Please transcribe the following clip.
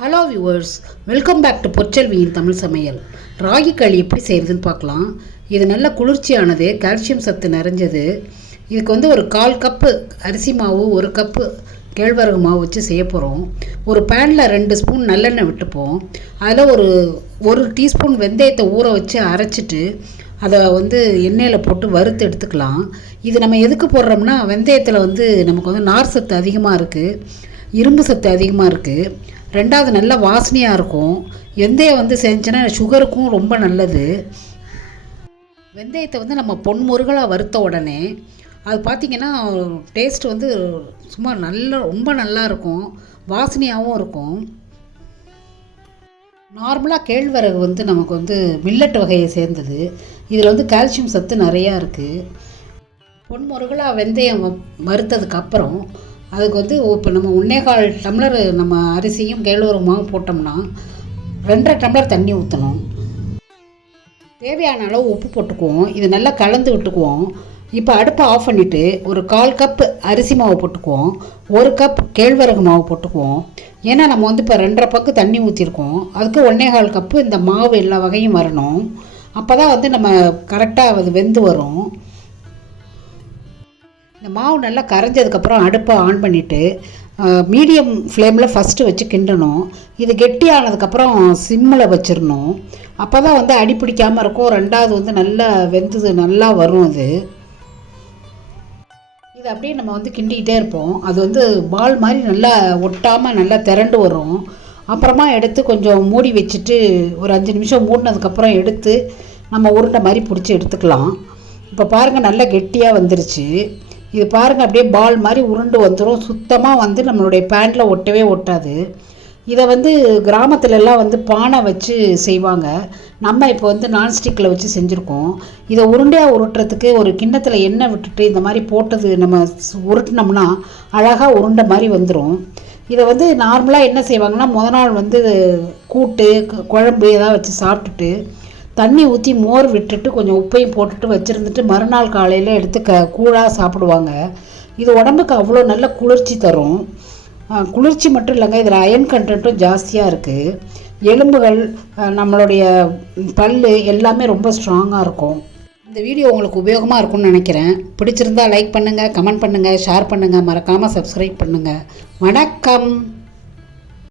Hello viewers, welcome back to பொற்செல்வியின் தமிழ் சமையல். ராகி களி எப்படி செய்கிறதுன்னு பார்க்கலாம். இது நல்ல குளிர்ச்சியானது, கால்சியம் சத்து நிறைஞ்சது. இதுக்கு ஒரு 1/4 கப்பு அரிசி மாவு, 1 கப்பு கேழ்வரகு மாவு வச்சு செய்ய போகிறோம். ஒரு பேனில் 2 ஸ்பூன் நல்லெண்ணெய் விட்டுப்போம். அதில் ஒரு டீஸ்பூன் வெந்தயத்தை ஊற வச்சு அரைச்சிட்டு அதை எண்ணெயில் போட்டு வறுத்து எடுத்துக்கலாம். இது நம்ம எதுக்கு போடுறோம்னா, வெந்தயத்தில் நமக்கு நார் சத்து அதிகமாக இருக்குது, இரும்பு சத்து அதிகமாக இருக்குது. ரெண்டாவது நல்ல வாசனையாக இருக்கும். வெந்தயம் செஞ்சுன்னா சுகருக்கும் ரொம்ப நல்லது. வெந்தயத்தை நம்ம பொன்முருகலாக வறுத்த உடனே அது பார்த்திங்கன்னா டேஸ்ட் சும்மா ரொம்ப நல்லா இருக்கும், வாசனையாகவும் இருக்கும். நார்மலாக கேழ்வரகு நமக்கு மில்லட் வகையை சேர்ந்தது. இதில் கால்சியம் சத்து நிறையா இருக்குது. பொன்முருகலாக வெந்தயம் வறுத்ததுக்கப்புறம் அதுக்கு இப்போ நம்ம 1/4 டம்ளர் நம்ம அரிசியும் கேழ்வரகுமாவும் போட்டோம்னா 2.5 டம்ளர் தண்ணி ஊற்றணும். தேவையான அளவு உப்பு போட்டுக்குவோம். இது நல்லா கலந்து விட்டுக்குவோம். இப்போ அடுப்பை ஆஃப் பண்ணிவிட்டு ஒரு 1/4 கப் அரிசி மாவு போட்டுக்குவோம், 1 கப் கேழ்வரகு மாவு போட்டுக்குவோம். ஏன்னா நம்ம இப்போ 2.5 பக்கு தண்ணி ஊற்றிருக்கோம். அதுக்கு 1/4 கப்பு இந்த மாவு எல்லா வகையும் வரணும். அப்போ தான் நம்ம கரெக்டாக அது வெந்து வரும். இந்த மாவு நல்லா கரைஞ்சதுக்கப்புறம் அடுப்பை ஆன் பண்ணிவிட்டு மீடியம் ஃப்ளேமில் ஃபஸ்ட்டு வச்சு கிண்டணும். இது கெட்டியானதுக்கப்புறம் சிம்மில் வச்சிடணும். அப்போ தான் அடி பிடிக்காமல் இருக்கும். ரெண்டாவது நல்லா வெந்தது நல்லா வரும். இது அப்படியே நம்ம கிண்டிக்கிட்டே இருப்போம். அது பால் மாதிரி நல்லா ஒட்டாமல் நல்லா திரண்டு வரும். அப்புறமா எடுத்து கொஞ்சம் மூடி வச்சுட்டு ஒரு 5 நிமிஷம் மூடினதுக்கப்புறம் எடுத்து நம்ம உருண்டை மாதிரி பிடிச்சி எடுத்துக்கலாம். இப்போ பாருங்கள், நல்லா கெட்டியாக வந்துருச்சு. இது பாருங்கள், அப்படியே பால் மாதிரி உருண்டு வந்துடும். சுத்தமாக நம்மளுடைய பேனில் ஒட்டவே ஒட்டாது. இதை கிராமத்துலலாம் பானை வச்சு செய்வாங்க. நம்ம இப்போ நான்ஸ்டிக்கில் வச்சு செஞ்சுருக்கோம். இதை உருண்டையாக உருட்டுறதுக்கு ஒரு கிண்ணத்தில் எண்ணெய் விட்டுட்டு இந்த மாதிரி போட்டது நம்ம உருட்டினோம்னா அழகாக உருண்டை மாதிரி வந்துடும். இதை நார்மலாக என்ன செய்வாங்கன்னா, முத நாள் கூட்டு குழம்பு ஏதாவது வச்சு சாப்பிட்டுட்டு தண்ணி ஊற்றி மோர் விட்டுட்டு கொஞ்சம் உப்பையும் போட்டுட்டு வச்சுருந்துட்டு மறுநாள் காலையில் எடுத்து கூழாக சாப்பிடுவாங்க. இது உடம்புக்கு அவ்வளோ நல்ல குளிர்ச்சி தரும். குளிர்ச்சி மட்டும் இல்லைங்க, இதில் அயன் கண்டென்ட்டும் ஜாஸ்தியாக இருக்குது. எலும்புகள், நம்மளுடைய பல் எல்லாமே ரொம்ப ஸ்ட்ராங்காக இருக்கும். இந்த வீடியோ உங்களுக்கு உபயோகமாக இருக்கும்னு நினைக்கிறேன். பிடிச்சிருந்தா லைக் பண்ணுங்கள், கமெண்ட் பண்ணுங்கள், ஷேர் பண்ணுங்கள், மறக்காமல் சப்ஸ்கிரைப் பண்ணுங்கள். வணக்கம்.